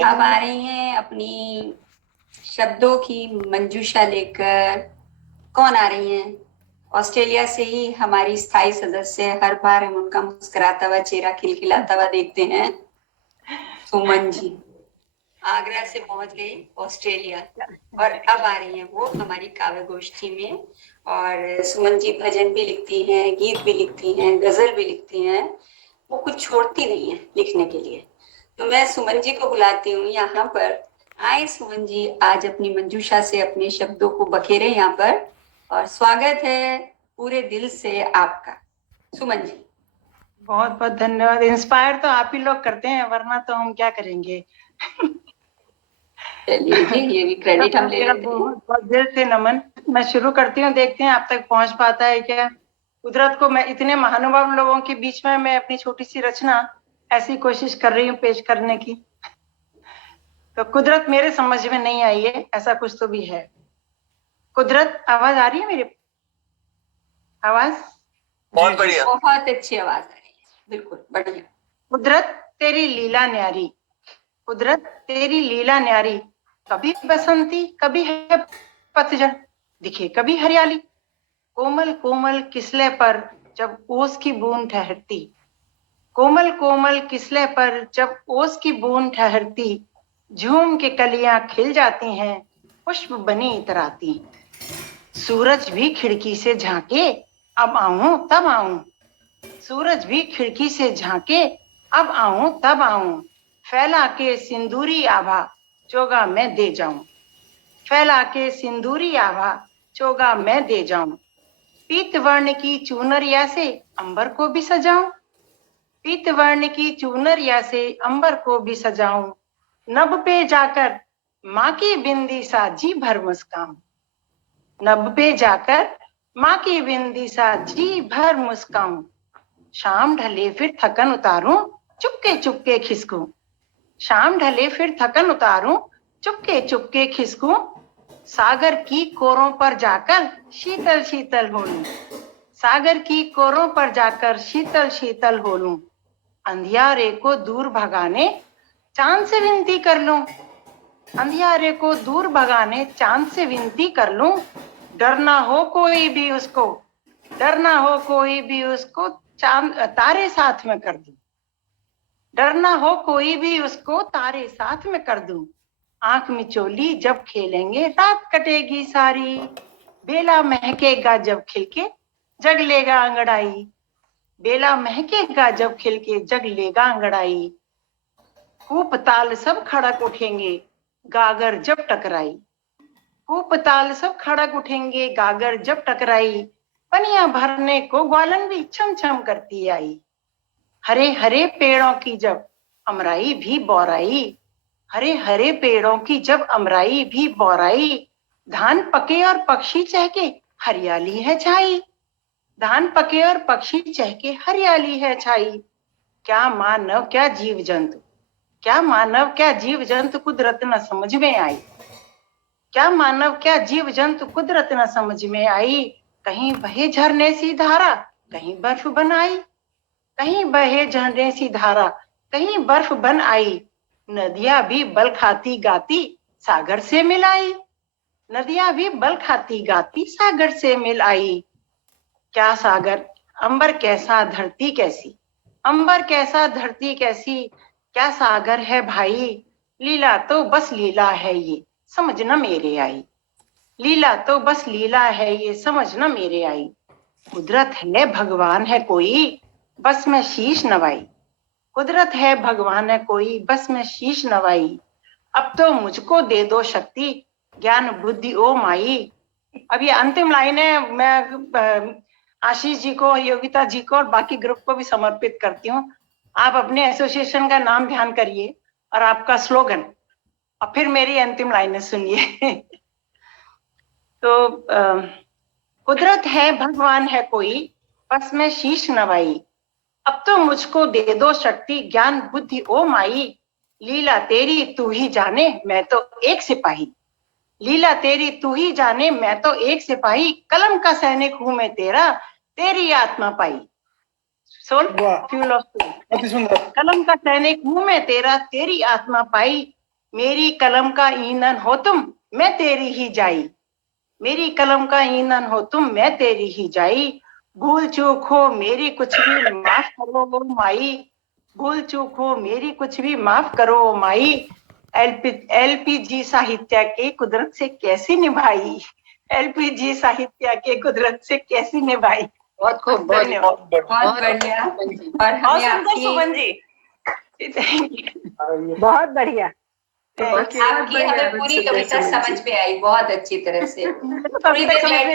अब आ रही हैं अपनी शब्दों की मंजूषा लेकर। कौन आ रही हैं? ऑस्ट्रेलिया से ही हमारी स्थायी सदस्य। हर बार हम उनका मुस्कुराता हुआ चेहरा खिलखिलाता हुआ देखते हैं। सुमन जी आगरा से पहुंच गई ऑस्ट्रेलिया, और अब आ रही हैं वो हमारी काव्य गोष्ठी में। और सुमन जी भजन भी लिखती हैं, गीत भी लिखती हैं, गजल भी लिखती हैं। वो कुछ छोड़ती नहीं है लिखने के लिए। तो मैं सुमन जी को बुलाती हूँ यहाँ पर। आए सुमन जी, आज अपनी मंजूषा से अपने शब्दों को बखेरे यहाँ पर। और स्वागत है पूरे दिल से आपका, सुमन जी। बहुत बहुत धन्यवाद। इंस्पायर तो आप ही लोग करते हैं, वरना तो हम क्या करेंगे। चलिए जी, ये भी क्रेडिट हम ले मेरा लेते हैं। बहुत बहुत दिल से नमन। मैं शुरू करती हूँ, देखते हैं आप तक पहुंच पाता है क्या। कुदरत को मैं इतने महानुभाव लोगों के बीच में मैं अपनी छोटी सी रचना ऐसी कोशिश कर रही हूँ पेश करने की। तो कुदरत मेरे समझ में नहीं आई है, ऐसा कुछ तो भी है। कुदरत, आवाज आ रही है मेरी? आवाज बहुत बढ़िया, बहुत अच्छी आवाज आ रही है, बिल्कुल बढ़िया। कुदरत तेरी लीला न्यारी, कुदरत तेरी लीला न्यारी, कभी बसंती कभी है पतझड़, दिखे कभी हरियाली। कोमल कोमल किसले पर जब ओस की बूंद ठहरती, कोमल कोमल किसले पर जब ओस की बूंद ठहरती, झूम के कलियां खिल जाती हैं, पुष्प बनी इतराती। सूरज भी खिड़की से झांके, अब आऊं तब आऊं, सूरज भी खिड़की से झांके, अब आऊं तब आऊं, फैला के सिंदूरी आभा चोगा मैं दे जाऊं, फैला के सिंदूरी आभा चोगा मैं दे जाऊं। पीत वर्ण की चुनरिया से अंबर को भी सजाऊं, पीत वर्ण की चुनरिया से अंबर को भी सजाऊं। नभ पे जाकर माँ की बिंदी सा जी भर मुस्काऊं, नभ पे जाकर माँ की बिंदी सा जी भर मुस्काऊं। शाम ढले फिर थकन उतारूं, चुपके चुपके खिसकूं, शाम ढले फिर थकन उतारूं, चुपके चुपके खिसकूं। सागर की कोरों पर जाकर शीतल शीतल हो लूं, सागर की कोरों पर जाकर शीतल शीतल हो लूं। अंधियारे को दूर भगाने चांद से विनती कर लूं, अंधियारे को दूर भगाने चांद से विनती कर लूं। डर ना हो कोई भी उसको, डर ना हो कोई भी उसको, चांद तारे साथ में कर दूं, डर ना हो कोई भी उसको, तारे साथ में कर दूं। आंख मिचोली जब खेलेंगे रात कटेगी सारी, बेला महकेगा जब खिलके जग लेगा अंगड़ाई, बेला महकेगा जब खिलके जग लेगा अंगड़ाई। कूप ताल सब खड़क उठेंगे गागर जब टकराई, कूप ताल सब खड़क उठेंगे गागर जब टकराई। पनिया भरने को ग्वालन भी छम छम करती आई, हरे हरे पेड़ों की जब अमराई भी बौराई, हरे हरे पेड़ों की जब अमराई भी बौराई। धान पके और पक्षी चहके हरियाली है छाई, धान पके और पक्षी चहके हरियाली है छाई। क्या मानव क्या जीव जंतु, क्या मानव क्या जीव जंतु कुदरत न समझ में आई, क्या मानव क्या जीव जंतु कुदरत न समझ में आई। कहीं बहे झरने सी धारा कहीं बर्फ बन आई, कहीं बहे झरने सी धारा कहीं बर्फ बन आई। नदियां भी बल खाती गाती सागर से मिल आई, नदियां भी बल खाती गाती सागर से मिल आई। क्या सागर, अंबर कैसा धरती कैसी, अंबर कैसा धरती कैसी, क्या सागर है भाई। लीला तो बस लीला है ये समझ न मेरे आई, लीला तो बस लीला है ये समझ न मेरे आई। कुदरत है भगवान है कोई बस में शीश नवाई, कुदरत है भगवान है कोई बस में शीश नवाई। अब तो मुझको दे दो शक्ति ज्ञान बुद्धि ओ माई। अब ये अंतिम लाइन है, मैं आशीष जी को, योगिता जी को और बाकी ग्रुप को भी समर्पित करती हूँ। आप अपने एसोसिएशन का नाम ध्यान करिए और आपका स्लोगन, और फिर मेरी अंतिम लाइनें सुनिए। तो कुदरत है भगवान है कोई बस में शीश नवाई, अब तो मुझको दे दो शक्ति ज्ञान बुद्धि ओ माई। लीला तेरी तू ही जाने मैं तो एक सिपाही, लीला तेरी तू ही जाने मैं तो एक सिपाही। कलम का सैनिक हूं मैं तेरा तेरी आत्मा पाई, सोल फ्यूल ऑफ सोल। कलम का सैनिक हूं मैं तेरा तेरी आत्मा पाई। मेरी कलम का ईंधन हो तुम, मैं तेरी ही जाई। मेरी कलम का ईंधन हो तुम, मैं तेरी ही जाई। भूल चूक हो मेरी कुछ भी माफ करो वो माई। भूल चूक हो मेरी कुछ भी माफ करो वो माई। एलपीजी साहित्य के कुदरत से कैसी निभाई। एलपीजी साहित्य के कुदरत से कैसी निभाई। बहुत खूब, बहुत धन्यवाद। बहुत बढ़िया। और हमें सुंदर सुमन आपकी जी, थैंक यू, बहुत बढ़िया। Thank you. आपकी हमें पूरी कविता समझ में आई बहुत अच्छी तरह से। अभी थोड़ी तक देर समझ में बैठ